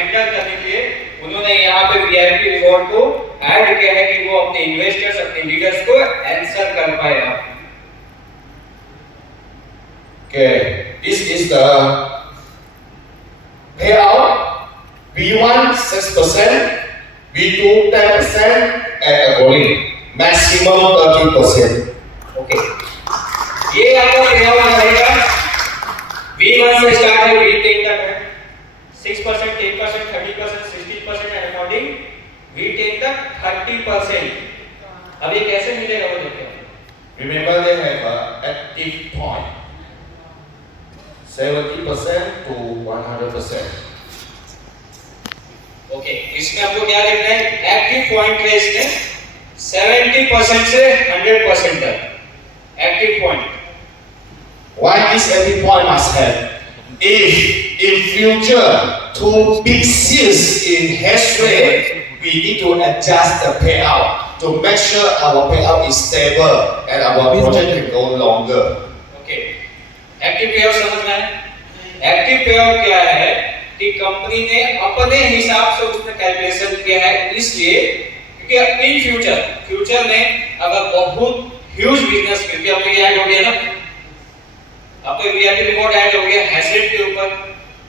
हैंडल करने के लिए उन्होंने यहाँ पे वीआईपी रिवॉर्ड को ऐड किया है कि वो अपने इन्वेस्टर्स, अपने लीडर्स को आंसर कर पाए। Okay, this is the payout. V1 6%, V2 10%, and according maximum 30%. Okay. ये आपका पेआउट रहेगा। V1 से स्टार्ट है, V10 तक है 6%, 10%, 30%, 60% एंड अकॉर्डिंग V10 तक 30%। अब ये कैसे मिलेगा वो देखते हैं। Remember they have an active point 70% to 100%. ओके, इसमें आपको क्या देखना है, एक्टिव पॉइंट है इसमें 70% से 100% तक active point. Why this active point must have? If in future two big sales in hash rate, we need to adjust the payout to make sure our payout is stable and our project can go longer. Okay, active payout समझना है। Active payout क्या है कि कंपनी ने अपने हिसाब से उसने कैलकुलेशन किया है, इसलिए क्योंकि इन फ्यूचर में अगर बहुत ह्यूज बिजनेस, क्योंकि अब ये ऐड हो गया ना, अब तो वीआईपी रिवॉर्ड ऐड हो गया हैशरेट के ऊपर,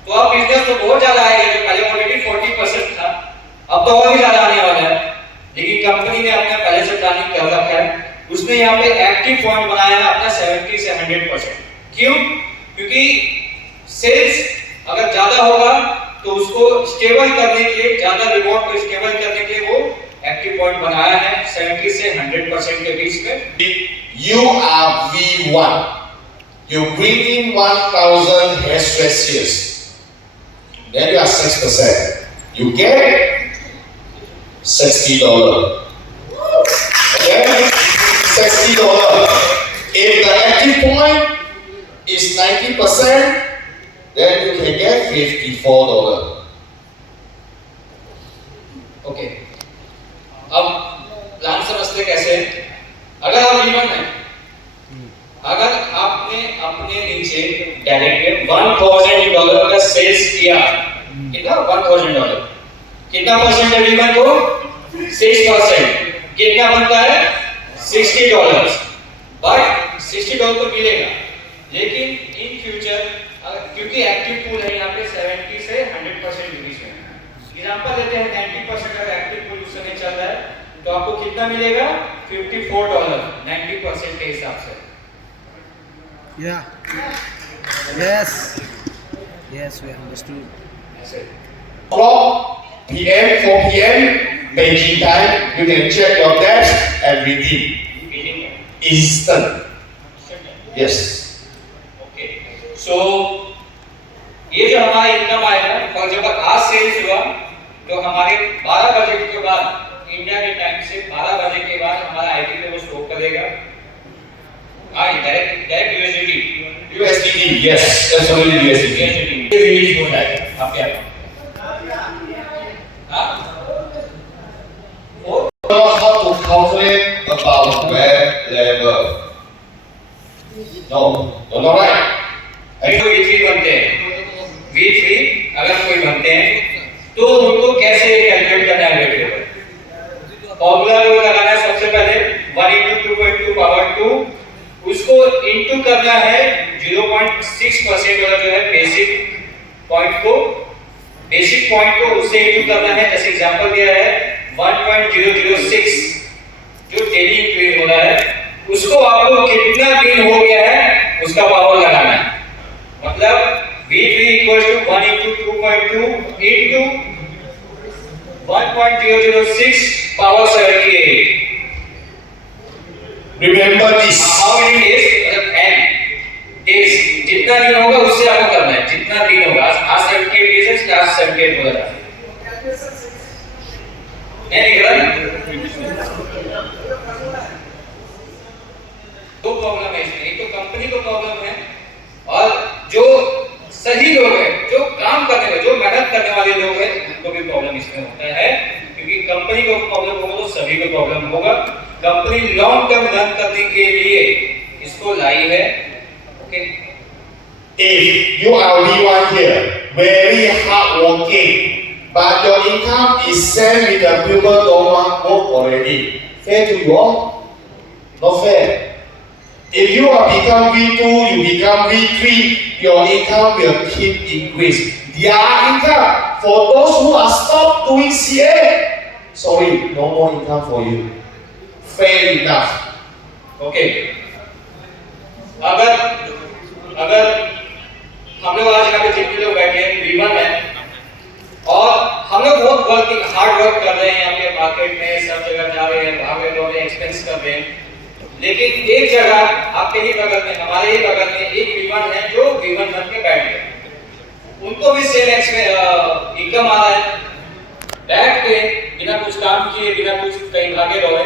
तो अब बिजनेस तो बहुत ज्यादा आएगा। जो पहले ऑलरेडी 40% था, अब तो और भी ज्यादा आने वाला है। लेकिन कंपनी ने अपने पहले से प्लानिंग कर रखा है, उसने यहाँ पे एक्टिव पॉइंट बनाया है अपना 70 से 100%। क्यों? क्योंकि सेल्स अगर ज्यादा होगा तो उसको स्टेबल करने के लिए, ज्यादा रिवॉर्ड को स्टेबल करने के लिए वो एक्टिव पॉइंट बनाया है 70 से 100% के बीच में। You are V1. You bring in 1,000 hash rate shares. Then you are 6%. You get $60. Okay? $60. If the active point is 90%, then you can get $54. ओके, अब प्लान समझते कैसे। अगर आप V1 में, अगर आपने अपने नीचे डायरेक्ट $1,000 का सेल्स किया, कितना $1,000, कितना परसेंट है V1 को 6%, कितना बनता है $60। बट $60 तो मिलेगा, लेकिन इन फ्यूचर क्योंकि एक्टिव पूल है यहाँ पे 70 से 100% के बीच में, एग्जांपल देते हैं 90% अगर एक्टिव पूल उस समय चल रहा है तो आपको कितना मिलेगा $54 90% के हिसाब से। Yeah. Yes. Yes, we understood. O'clock PM, 4 PM, Beijing time, you can check your desk and redeem. Instant. Yes. Okay, so ये जो हमारा इनकम आएगा, और जब आज सेल्स हुआ तो हमारे 12 बजे के बाद इंडिया के टाइम से 12 बजे के बाद हमारा आईपी पे वो शो करेगा। Direct USDT, yes, absolutely USDT. Release हो जाएगा आपके यहाँ। How to calculate about web level? No, not right. V3 बनते हैं, V3 अगर कोई बनते हैं तो उनको कैसे कैलकुलेट करना है वेट लेवल। फॉर्मूला जो लगाना है सबसे पहले 1 into 2.2 पावर 2, उसको इनटू करना है 0.6% वाला जो है बेसिक पॉइंट को उससे इनटू करना है। जैसे एग्जांपल दिया है 1.006 जो डेली इंक्रीज हो रहा है, उसको आपको कितना दिन हो गया है उसका पावर लगाना है। मतलब V3 1 into 2.2 into 1.006 power 78। Remember this. How many days? मतलब n days, जितना दिन होगा उससे आपको करना है, जितना दिन होगा। आज 78 days है, आज 78 हो रहा है, नहीं दिख रहा। दो प्रॉब्लम है इसमें, एक तो कंपनी को प्रॉब्लम है, और जो सही लोग हैं, जो काम करने वाले, जो मेहनत करने वाले लोग हैं, उनको भी प्रॉब्लम इसमें होता है। क्योंकि कंपनी को प्रॉब्लम होगा तो सभी को प्रॉब्लम होगा। कंपनी लॉन्ग टर्म रन करने के लिए इसको लाई है। Okay, If you are V1 here, very hard working, but your income is same with the people don't want work already. Fair to you all? Not fair. If you are become V2, you become V3, your income will keep increase. Their income, for those who are stopped doing CA, sorry, no more income for you. Fair enough. Okay. अगर अगर हम लोग आज यहाँ पे जितने लोग बैठे हैं V1 है और हम लोग बहुत वर्किंग हार्ड वर्क कर रहे हैं यहाँ पे मार्केट में सब जगह जा रहे हैं भाग रहे हैं एक्सपेंस कर रहे हैं लेकिन एक जगह आपके ही बगल में हमारे ही बगल में एक V1 है जो V1 बन के बैठ गए उनको भी सेम इनकम आ रहा है बैठ के बिना कुछ काम किए बिना कुछ कहीं भागे रहे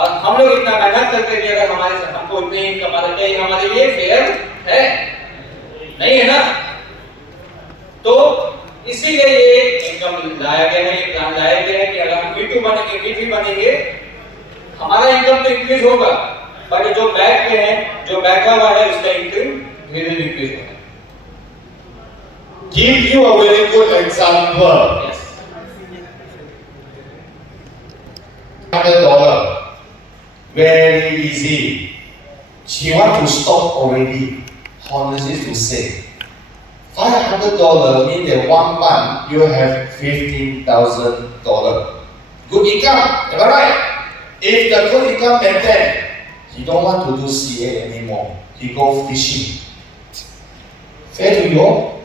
और हम लोग इतना मेहनत करते भी अगर हमारे हमको इतनी इनकम आ रही है हमारे लिए फेयर है नहीं है ना तो इसीलिए ये इनकम लाया गया है ये प्लान लाया गया है कि अगर हम V2 बनेंगे V3 बनेंगे हमारा इनकम तो इंक्रीज होगा बट जो बैक पे है जो बैठा हुआ है उसका इनकम धीरे धीरे इंक्रीज होगा Give you a very good example. yes. $100. Very easy. She want to stop already. Honestly to say. $500 means that 1 month you have $15,000. Good income, am I right? If the good income maintained, he don't want to do CA anymore. He go fishing. Fair to you all?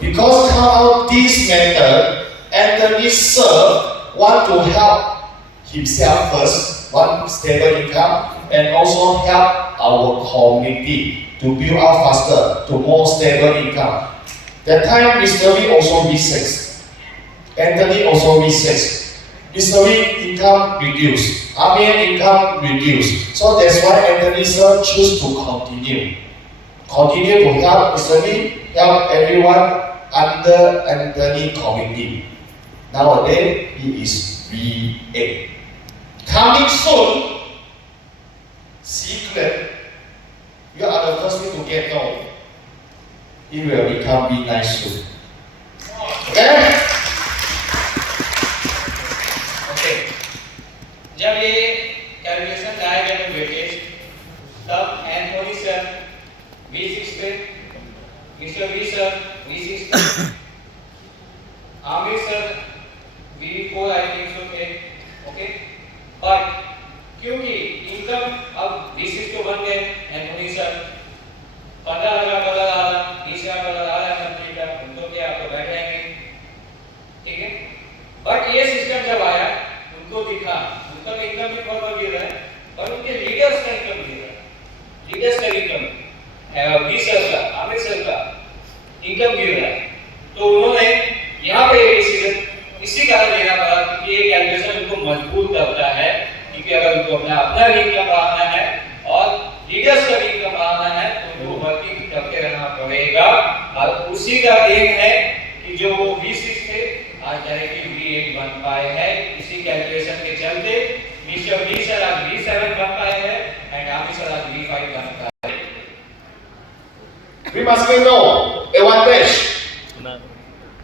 Because come out this method, Anthony Sir want to help himself first, one stable income, and also help our community to build up faster to more stable income. That time Mr. Lee also V6. Anthony also V6. Mr. Lee income reduced. Amir income reduced. So that's why Anthony Sir choose to continue. Continue to help Mr. Lee, help everyone under Anthony committee. Nowadays he is V8. Coming soon, secret. You are the first one to get known. It will become V9 soon. Okay? Okay. जब ये कैलकुलेशन लाया गया था वेटेज तब Anthony sir V6 पे mister we sir V6 पे Aamir sir V4 I think so थे okay but क्योंकि इनकम अब V6 तो बन गए एंथोनी सर $15,000 आ रहा $20,000 आ रहा है कंपनी का उनको क्या आप तो बैठ जाएंगे ठीक है बट ये सिस्टम जब आया उनको दिखा उनका इनकम भी बहुत गिर रहा है पर उनके लीडर्स का इनकम गिर रहा है लीडर्स का इनकम वी सर का आमिर सर का इनकम गिर रहा है तो उन्होंने यहाँ पे ये डिसीजन इसी कारण लेना पड़ा क्योंकि ये कैलकुलेशन उनको मजबूर करता है क्योंकि अगर उनको अपना इनकम बढ़ाना है और लीडर्स का इनकम बढ़ाना है तो उनको वर्किंग करते रहना पड़ेगा और उसी का देन है कि जो वो V6 थे आज डायरेक्टली V8 बन पाए हैं इसी कैलकुलेशन के चलते मिस्टर V सर आज V7 बन पाए हैं एंड आमिर सर आज V5 बन पाए हैं We must know advantage.